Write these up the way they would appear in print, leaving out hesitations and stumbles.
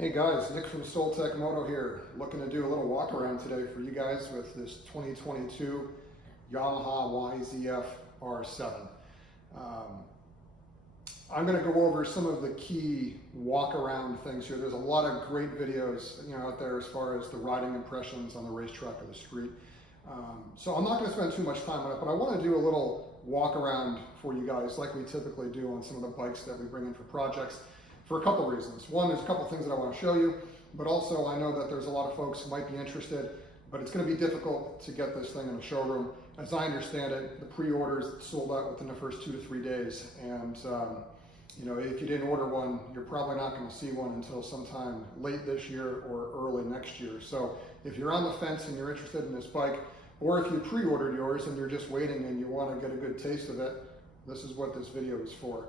Hey guys, Nick from Stoltec Moto here, looking to do a little walk around today for you guys with this 2022 Yamaha YZF-R7. I'm going to go over some of the key walk around things here. There's a lot of great videos out there as far as the riding impressions on the racetrack or the street. So I'm not going to spend too much time on it, but I want to do a little walk around for you guys like we typically do on some of the bikes that we bring in for projects. For a couple of reasons. One, there's a couple of things that I want to show you, but also I know that there's a lot of folks who might be interested, but it's going to be difficult to get this thing in the showroom. As I understand it, the pre-orders sold out within the first 2 to 3 days, and if you didn't order one, you're probably not going to see one until sometime late this year or early next year. So if you're on the fence and you're interested in this bike, or if you pre-ordered yours and you're just waiting and you want to get a good taste of it, this is what this video is for.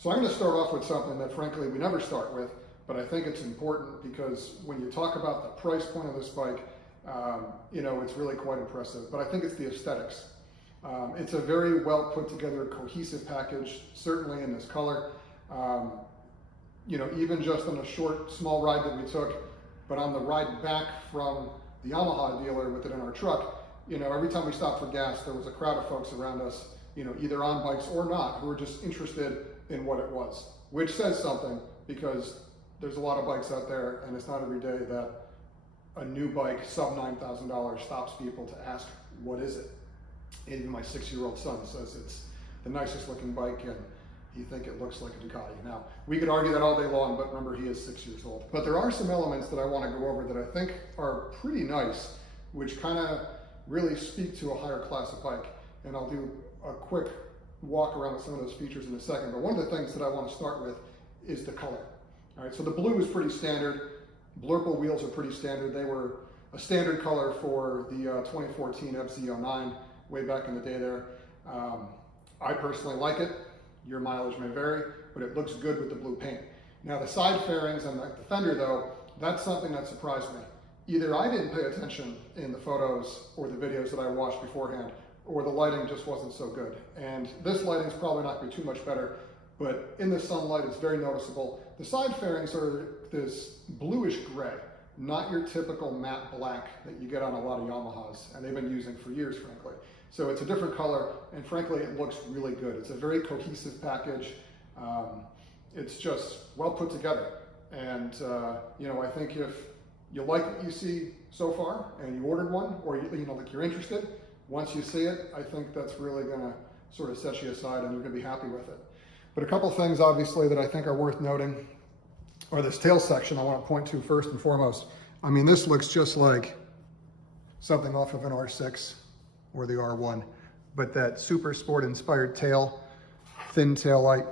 So I'm going to start off with something that frankly we never start with, but I think it's important because when you talk about the price point of this bike, it's really quite impressive. But I think it's the aesthetics. It's a very well put together, cohesive package, certainly in this color. Even just on a short, small ride that we took, but on the ride back from the Yamaha dealer with it in our truck, every time we stopped for gas, there was a crowd of folks around us, either on bikes or not, who were just interested in what it was, which says something because there's a lot of bikes out there and it's not every day that a new bike sub $9,000 stops people to ask, what is it? Even my 6-year-old son says it's the nicest looking bike and he thinks it looks like a Ducati. Now, we could argue that all day long, but remember he is 6 years old. But there are some elements that I want to go over that I think are pretty nice, which kind of really speak to a higher class of bike. And I'll do a quick walk around with some of those features in a second, but one of the things that I want to start with is the color. All right, so the blue is pretty standard. Blurple wheels are pretty standard. They were a standard color for the 2014 FZ09 way back in the day there. I personally like it. Your mileage may vary, but it looks good with the blue paint. Now the side fairings and the fender though, that's something that surprised me. Either I didn't pay attention in the photos or the videos that I watched beforehand, or the lighting just wasn't so good. And this lighting's probably not going to be too much better, but in the sunlight it's very noticeable. The side fairings are this bluish gray, not your typical matte black that you get on a lot of Yamahas, and they've been using for years, frankly. So it's a different color, and frankly it looks really good. It's a very cohesive package. It's just well put together. And I think if you like what you see so far, and you ordered one, or you're interested, once you see it, I think that's really going to sort of set you aside and you're going to be happy with it. But a couple things obviously that I think are worth noting are this tail section I want to point to first and foremost. I mean, this looks just like something off of an R6 or the R1, but that super sport inspired tail, thin tail light,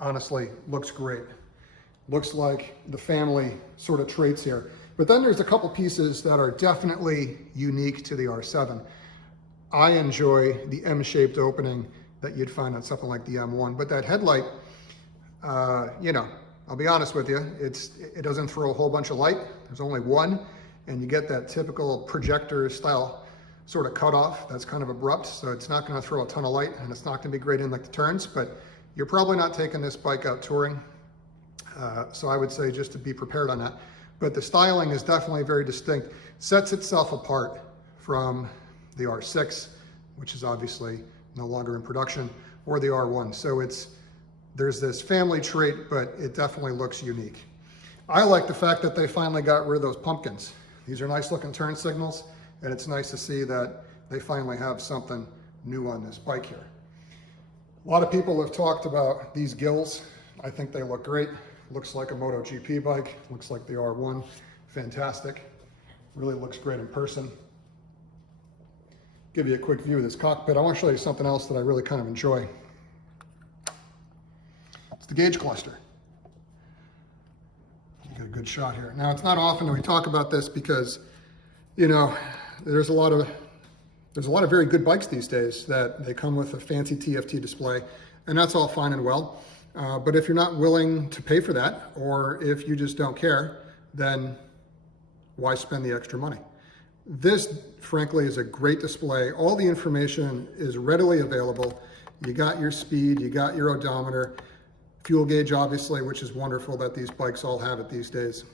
honestly looks great. Looks like the family sort of traits here. But then there's a couple pieces that are definitely unique to the R7. I enjoy the M-shaped opening that you'd find on something like the M1, but that headlight, I'll be honest with you, it doesn't throw a whole bunch of light. There's only one, and you get that typical projector style sort of cutoff that's kind of abrupt, so it's not going to throw a ton of light, and it's not going to be great in like the turns, but you're probably not taking this bike out touring, so I would say just to be prepared on that. But the styling is definitely very distinct, sets itself apart from the R6, which is obviously no longer in production, or the R1. So there's this family trait, but it definitely looks unique. I like the fact that they finally got rid of those pumpkins. These are nice looking turn signals, and it's nice to see that they finally have something new on this bike here. A lot of people have talked about these gills. I think they look great. Looks like a MotoGP bike, looks like the R1, fantastic. Really looks great in person. Give you a quick view of this cockpit. I want to show you something else that I really kind of enjoy. It's the gauge cluster. You get a good shot here. Now, it's not often that we talk about this because, there's a lot of very good bikes these days that they come with a fancy TFT display, and that's all fine and well. But if you're not willing to pay for that, or if you just don't care, then why spend the extra money? This, frankly, is a great display. All the information is readily available. You got your speed, you got your odometer, fuel gauge, obviously, which is wonderful that these bikes all have it these days.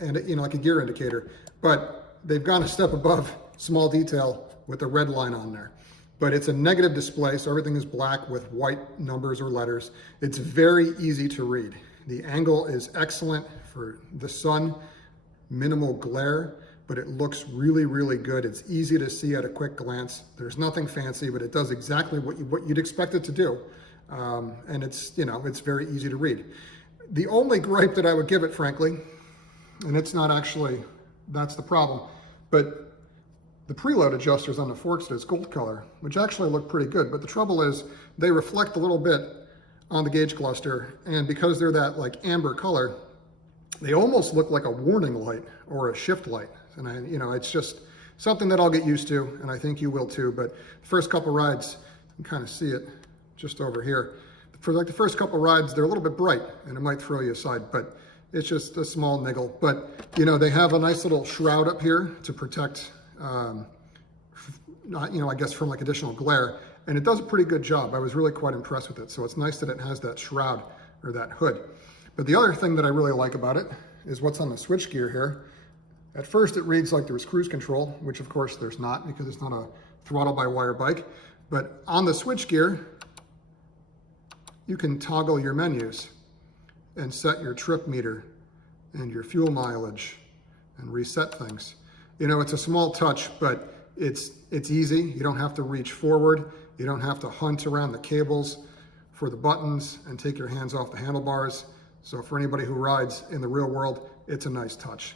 and like a gear indicator, but they've gone a step above small detail with a red line on there. But it's a negative display, so everything is black with white numbers or letters. It's very easy to read. The angle is excellent for the sun, minimal glare, but it looks really, really good. It's easy to see at a quick glance. There's nothing fancy, but it does exactly what you'd expect it to do. And it's, it's very easy to read. The only gripe that I would give it, frankly, and it's not actually, that's the problem, but the preload adjusters on the forks, it's gold color, which actually look pretty good. But the trouble is they reflect a little bit on the gauge cluster. And because they're that like amber color, they almost look like a warning light or a shift light. And it's just something that I'll get used to, and I think you will too. But the first couple rides, you can kind of see it just over here. For like the first couple rides, they're a little bit bright and it might throw you aside, but it's just a small niggle. But they have a nice little shroud up here to protect I guess from like additional glare, and it does a pretty good job. I was really quite impressed with it. So it's nice that it has that shroud or that hood. But the other thing that I really like about it is what's on the switch gear here. At first it reads like there's cruise control, which of course there's not because it's not a throttle by wire bike. But on the switch gear, you can toggle your menus and set your trip meter and your fuel mileage and reset things. It's a small touch, but it's easy. You don't have to reach forward. You don't have to hunt around the cables for the buttons and take your hands off the handlebars. So for anybody who rides in the real world, it's a nice touch.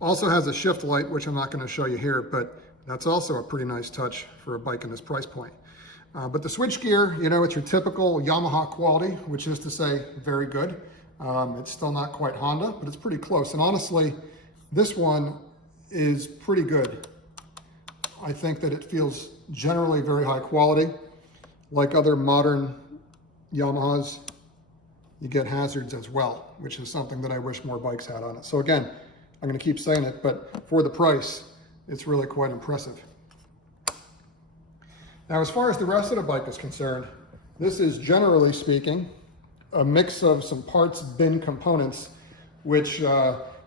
Also has a shift light, which I'm not going to show you here, but that's also a pretty nice touch for a bike in this price point. But the switch gear, it's your typical Yamaha quality, which is to say very good. It's still not quite Honda, but it's pretty close. And honestly, this one is pretty good. I think that it feels generally very high quality. Like other modern Yamahas, you get hazards as well, which is something that I wish more bikes had on it. So again, I'm going to keep saying it, but for the price, it's really quite impressive. Now, as far as the rest of the bike is concerned, this is generally speaking a mix of some parts bin components, which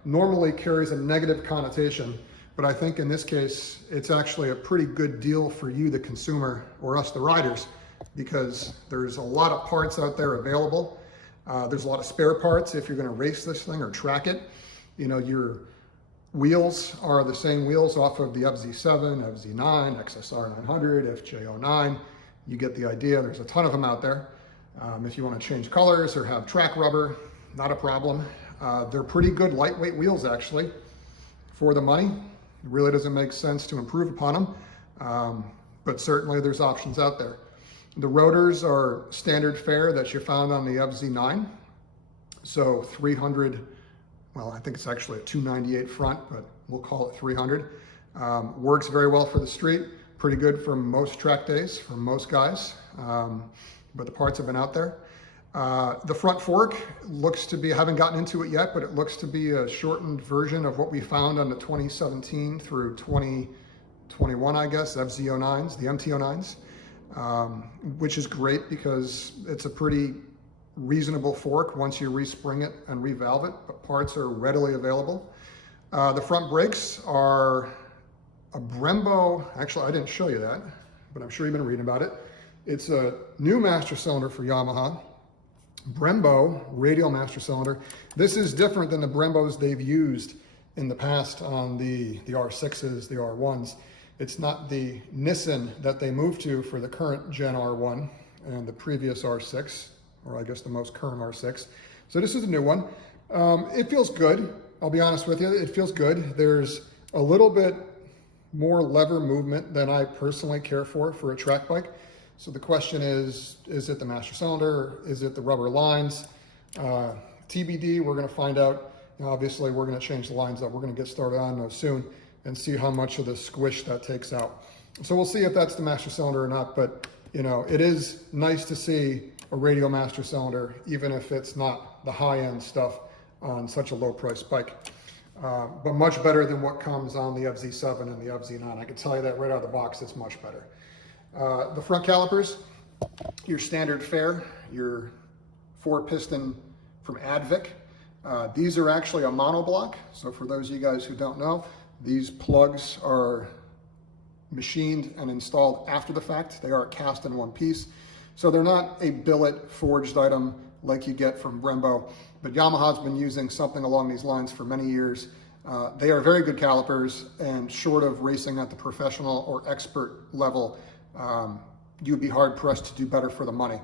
normally carries a negative connotation, but I think in this case, it's actually a pretty good deal for you, the consumer, or us, the riders, because there's a lot of parts out there available. There's a lot of spare parts if you're going to race this thing or track it. Your wheels are the same wheels off of the FZ7, FZ9, XSR 900, FJ09. You get the idea. There's a ton of them out there. If you want to change colors or have track rubber, not a problem. They're pretty good lightweight wheels actually for the money. It really doesn't make sense to improve upon them, but certainly there's options out there. The rotors are standard fare that you found on the FZ9. So 300, well, I think it's actually a 298 front, but we'll call it 300. Works very well for the street, pretty good for most track days, for most guys, but the parts have been out there. The front fork looks to be, I haven't gotten into it yet, but it looks to be a shortened version of what we found on the 2017 through 2021, I guess, FZ09s, the MT09s, which is great because it's a pretty reasonable fork once you respring it and revalve it, but parts are readily available. The front brakes are a Brembo, actually I didn't show you that, but I'm sure you've been reading about it. It's a new master cylinder for Yamaha. Brembo radial master cylinder. This is different than the Brembos they've used in the past on the R6s, the R1s. It's not the Nissan that they moved to for the current Gen R1 and the previous R6, or I guess the most current R6. So this is a new one. It feels good. I'll be honest with you, it feels good. There's a little bit more lever movement than I personally care for a track bike. So the question is it the master cylinder? Is it the rubber lines? TBD, we're gonna find out. Obviously, we're gonna change the lines up. We're gonna get started on those soon and see how much of the squish that takes out. So we'll see if that's the master cylinder or not, but it is nice to see a radial master cylinder, even if it's not the high-end stuff on such a low-priced bike. But much better than what comes on the FZ7 and the FZ9. I can tell you that right out of the box, it's much better. The front calipers, your standard fare, your 4-piston from Advic. These are actually a monoblock. So for those of you guys who don't know, these plugs are machined and installed after the fact. They are cast in one piece. So they're not a billet forged item like you get from Brembo, but Yamaha's been using something along these lines for many years. They are very good calipers, and short of racing at the professional or expert level, you'd be hard pressed to do better for the money.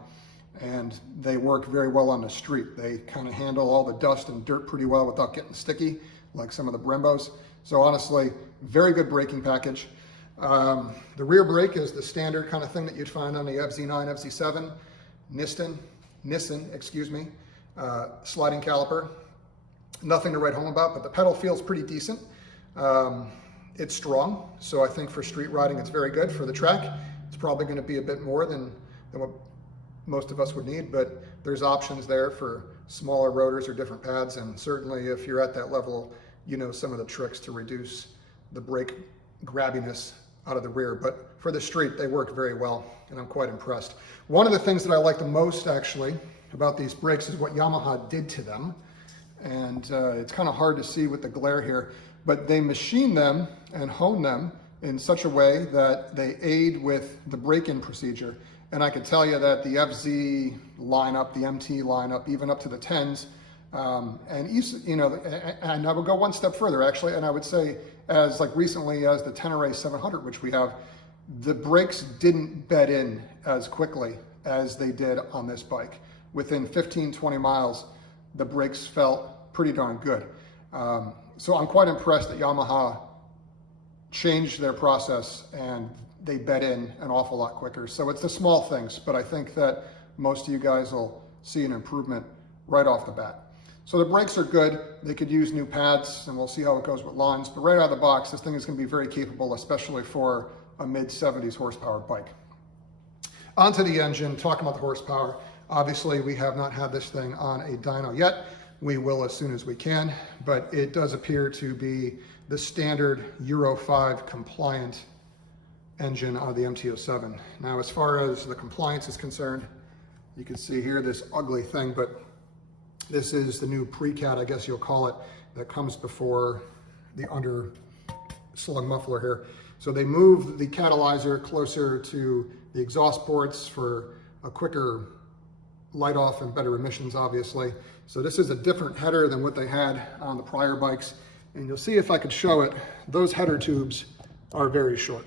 And they work very well on the street. They kind of handle all the dust and dirt pretty well without getting sticky, like some of the Brembos. So honestly, very good braking package. The rear brake is the standard kind of thing that you'd find on the FZ9, FZ7, Nissan, excuse me, sliding caliper. Nothing to write home about, but the pedal feels pretty decent. It's strong, so I think for street riding it's very good. For the track, it's probably going to be a bit more than what most of us would need, but there's options there for smaller rotors or different pads, and certainly if you're at that level, you know some of the tricks to reduce the brake grabbiness out of the rear. But for the street, they work very well, and I'm quite impressed. One of the things that I like the most, actually, about these brakes is what Yamaha did to them. And it's kind of hard to see with the glare here, but they machine them and hone them in such a way that they aid with the break-in procedure. And I can tell you that the FZ lineup, the MT lineup, even up to the 10s, and I would go one step further actually, and I would say as like recently as the Tenere 700, which we have, the brakes didn't bed in as quickly as they did on this bike. Within 15, 20 miles, the brakes felt pretty darn good. So I'm quite impressed that Yamaha changed their process and they bed in an awful lot quicker. So it's the small things, but I think that most of you guys will see an improvement right off the bat. So the brakes are good. They could use new pads, and we'll see how it goes with lines, but right out of the box, this thing is going to be very capable, especially for a mid-70s horsepower bike. Onto the engine, talking about the horsepower. Obviously, we have not had this thing on a dyno yet. We will as soon as we can, but it does appear to be the standard Euro 5 compliant engine of the MT-07. Now, as far as the compliance is concerned, you can see here this ugly thing, but this is the new pre-cat, I guess you'll call it, that comes before the under slug muffler here. So they moved the catalyzer closer to the exhaust ports for a quicker light off and better emissions, obviously. So this is a different header than what they had on the prior bikes. And you'll see if I could show it, those header tubes are very short.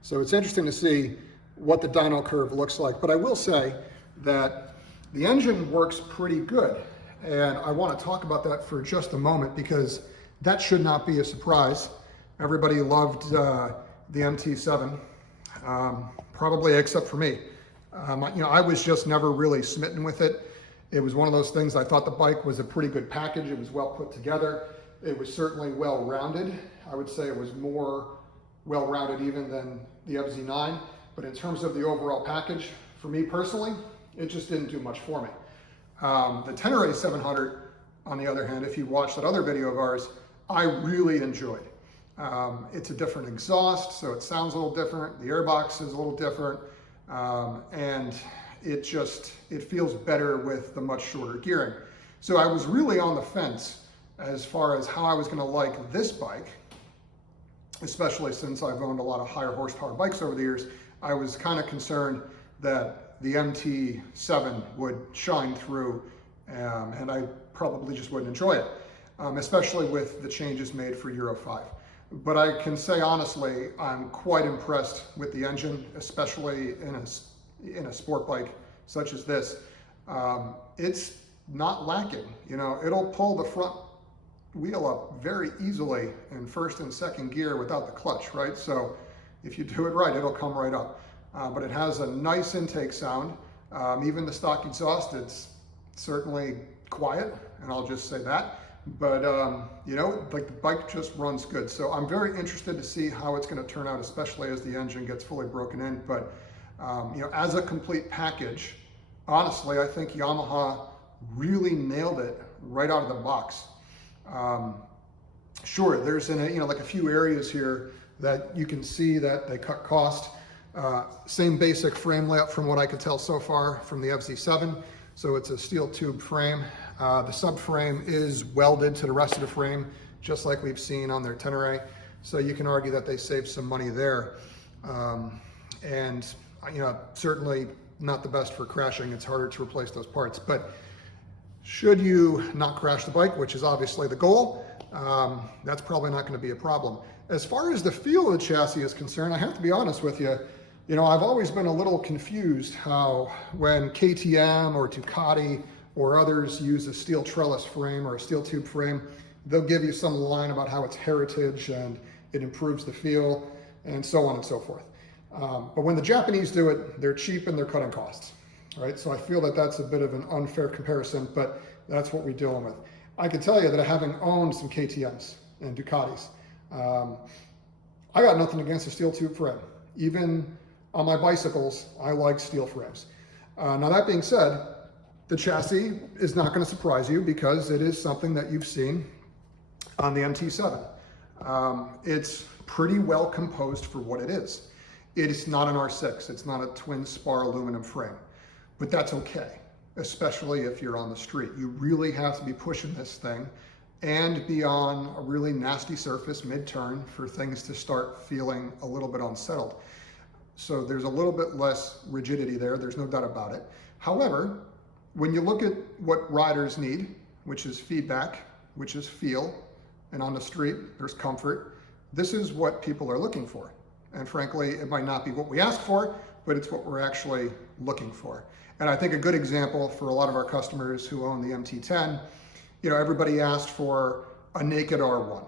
So it's interesting to see what the dyno curve looks like. But I will say that the engine works pretty good. And I want to talk about that for just a moment because that should not be a surprise. Everybody loved the MT-7, probably except for me. I was just never really smitten with it. It was one of those things, I thought the bike was a pretty good package. It was well put together. It was certainly well-rounded. I would say it was more well-rounded even than the FZ9. But in terms of the overall package, for me personally, it just didn't do much for me. The Tenere 700, on the other hand, if you watched that other video of ours, I really enjoyed. It's a different exhaust, so it sounds a little different. The airbox is a little different. And it feels better with the much shorter gearing. So I was really on the fence as far as how I was going to like this bike, especially since I've owned a lot of higher horsepower bikes over the years. I was kind of concerned that the MT-7 would shine through and I probably just wouldn't enjoy it, especially with the changes made for Euro 5. But I can say honestly, I'm quite impressed with the engine, especially in a sport bike such as this. It's not lacking. It'll pull the front wheel up very easily in first and second gear without the clutch, right? So if you do it right, it'll come right up. But it has a nice intake sound. Even the stock exhaust, it's certainly quiet, and I'll just say that. But like the bike just runs good. So I'm very interested to see how it's going to turn out, especially as the engine gets fully broken in. But as a complete package, honestly, I think Yamaha really nailed it right out of the box. Sure, there's like a few areas here that you can see that they cut cost. Same basic frame layout from what I could tell so far from the FZ7. So it's a steel tube frame. The subframe is welded to the rest of the frame, just like we've seen on their Tenere. So you can argue that they saved some money there. And certainly not the best for crashing. It's harder to replace those parts. But should you not crash the bike, which is obviously the goal, that's probably not going to be a problem. As far as the feel of the chassis is concerned, I have to be honest with you. I've always been a little confused how when KTM or Ducati or others use a steel trellis frame or a steel tube frame, they'll give you some line about how it's heritage and it improves the feel and so on and so forth. But when the Japanese do it, they're cheap and they're cutting costs, right? So I feel that that's a bit of an unfair comparison, but that's what we're dealing with. I can tell you that having owned some KTMs and Ducatis, I got nothing against a steel tube frame. Even on my bicycles, I like steel frames. Now that being said, the chassis is not going to surprise you because it is something that you've seen on the MT-7. It's pretty well composed for what it is. It's not an R6, it's not a twin spar aluminum frame, but that's okay, especially if you're on the street. You really have to be pushing this thing and be on a really nasty surface mid-turn for things to start feeling a little bit unsettled. So there's a little bit less rigidity there, there's no doubt about it. However, when you look at what riders need, which is feedback, which is feel, and on the street, there's comfort, this is what people are looking for. And frankly, it might not be what we asked for, but it's what we're actually looking for. And I think a good example for a lot of our customers who own the MT-10, everybody asked for a naked R1.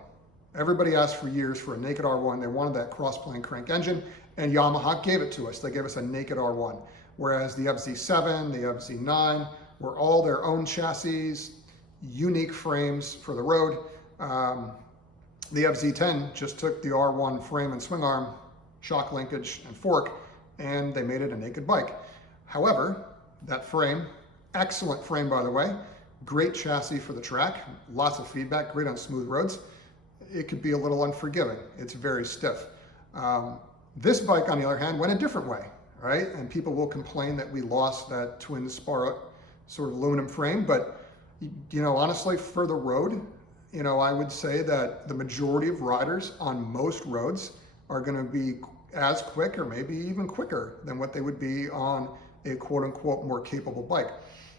Everybody asked for years for a naked R1. They wanted that cross-plane crank engine, and Yamaha gave it to us. They gave us a naked R1. Whereas the FZ7, the FZ9 were all their own chassis, unique frames for the road. The FZ10 just took the R1 frame and swing arm, shock linkage and fork, and they made it a naked bike. However, that frame, excellent frame by the way, great chassis for the track, lots of feedback, great on smooth roads. It could be a little unforgiving. It's very stiff. This bike, on the other hand, went a different way, right? And people will complain that we lost that twin spar sort of aluminum frame, but honestly, for the road, I would say that the majority of riders on most roads are going to be as quick or maybe even quicker than what they would be on a quote unquote more capable bike.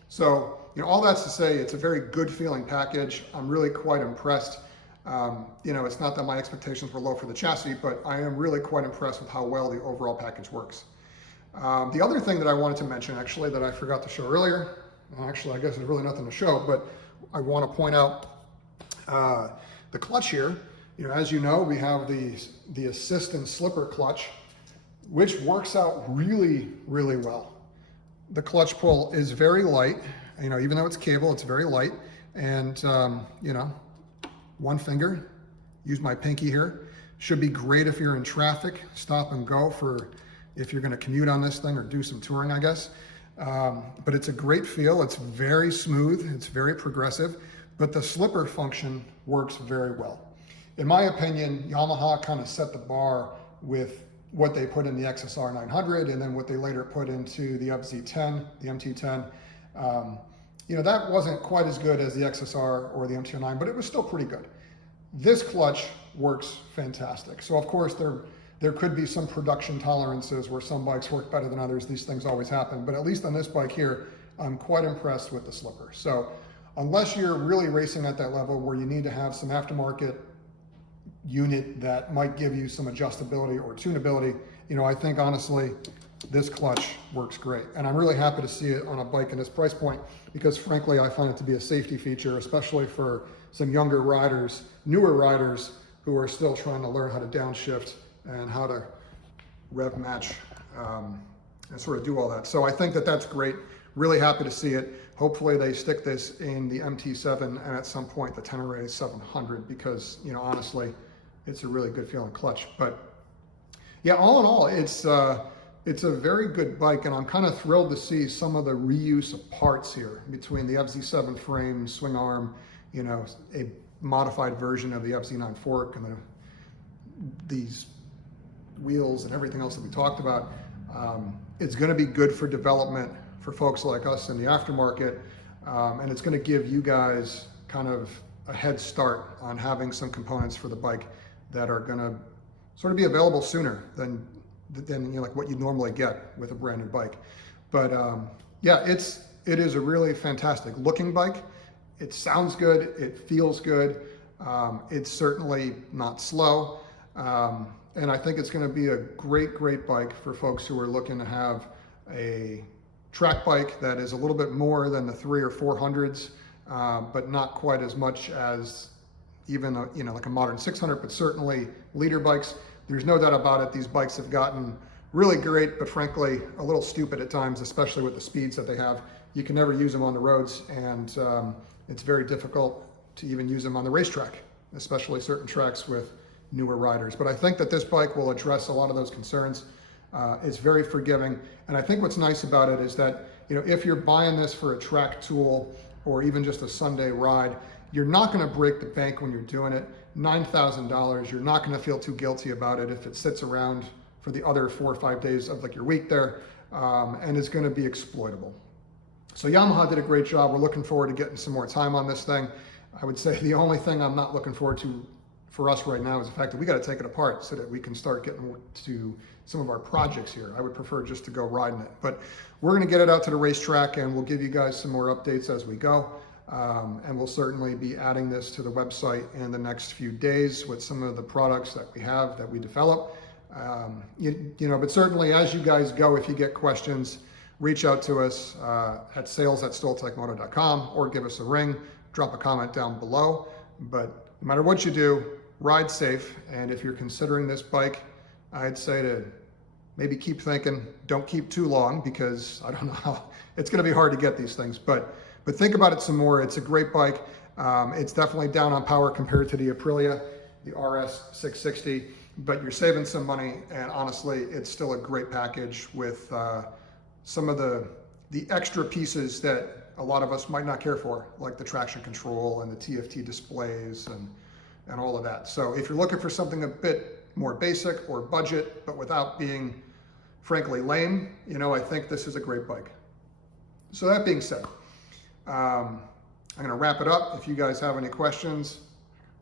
So, all that's to say it's a very good feeling package. I'm really quite impressed. It's not that my expectations were low for the chassis, but I am really quite impressed with how well the overall package works. The other thing that I wanted to mention actually that I forgot to show earlier, actually I guess there's really nothing to show, but I want to point out the clutch here. As you know, we have the assist and slipper clutch, which works out really, really well. The clutch pull is very light, even though it's cable, it's very light. And, one finger, use my pinky here. Should be great if you're in traffic, stop and go for if you're gonna commute on this thing or do some touring, I guess. But it's a great feel, it's very smooth, it's very progressive, but the slipper function works very well. In my opinion, Yamaha kind of set the bar with what they put in the XSR 900 and then what they later put into the FZ10, the MT-10. That wasn't quite as good as the XSR or the MT-09, but it was still pretty good. This clutch works fantastic. So of course there could be some production tolerances where some bikes work better than others. These things always happen, but at least on this bike here, I'm quite impressed with the slipper. So unless you're really racing at that level where you need to have some aftermarket unit that might give you some adjustability or tunability, I think honestly, this clutch works great. And I'm really happy to see it on a bike in this price point because frankly, I find it to be a safety feature, especially for some younger riders, newer riders who are still trying to learn how to downshift and how to rev match and sort of do all that. So I think that that's great. Really happy to see it. Hopefully they stick this in the MT-7 and at some point the Tenere 700 because, honestly, it's a really good feeling clutch. But yeah, all in all, it's a very good bike, and I'm kind of thrilled to see some of the reuse of parts here between the FZ7 frame, swing arm, a modified version of the FZ9 fork, and these wheels and everything else that we talked about. It's going to be good for development for folks like us in the aftermarket. and it's going to give you guys kind of a head start on having some components for the bike that are going to sort of be available sooner than like what you normally get with a brand new bike. But yeah, it is a really fantastic looking bike. It sounds good, it feels good. It's certainly not slow. And I think it's going to be a great bike for folks who are looking to have a track bike that is a little bit more than the 300 or 400s, but not quite as much as even like a modern 600, but certainly leader bikes. There's no doubt about it. These bikes have gotten really great, but frankly, a little stupid at times, especially with the speeds that they have. You can never use them on the roads, and it's very difficult to even use them on the racetrack, especially certain tracks with newer riders. But I think that this bike will address a lot of those concerns. It's very forgiving. And I think what's nice about it is that, if you're buying this for a track tool or even just a Sunday ride, you're not going to break the bank when you're doing it. $9,000, you're not going to feel too guilty about it if it sits around for the other 4 or 5 days of like your week there, and it's going to be exploitable. So Yamaha did a great job. We're looking forward to getting some more time on this thing. I would say the only thing I'm not looking forward to for us right now is the fact that we got to take it apart so that we can start getting to some of our projects here. I would prefer just to go riding it, but we're going to get it out to the racetrack, and we'll give you guys some more updates as we go. And we'll certainly be adding this to the website in the next few days with some of the products that we have that we develop. But certainly as you guys go, if you get questions, reach out to us at sales@stoltecmoto.com or give us a ring, drop a comment down below. But no matter what you do, ride safe. And if you're considering this bike, I'd say to maybe keep thinking, don't keep too long, because I don't know how, it's going to be hard to get these things, but think about it some more. It's a great bike. It's definitely down on power compared to the Aprilia, the RS660, but you're saving some money, and honestly, it's still a great package with some of the extra pieces that a lot of us might not care for, like the traction control and the TFT displays and all of that. So if you're looking for something a bit more basic or budget, but without being, frankly, lame, I think this is a great bike. So that being said, I'm going to wrap it up. If you guys have any questions,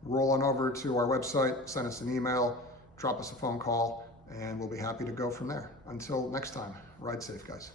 roll on over to our website, send us an email, drop us a phone call, and we'll be happy to go from there. Until next time, ride safe, guys.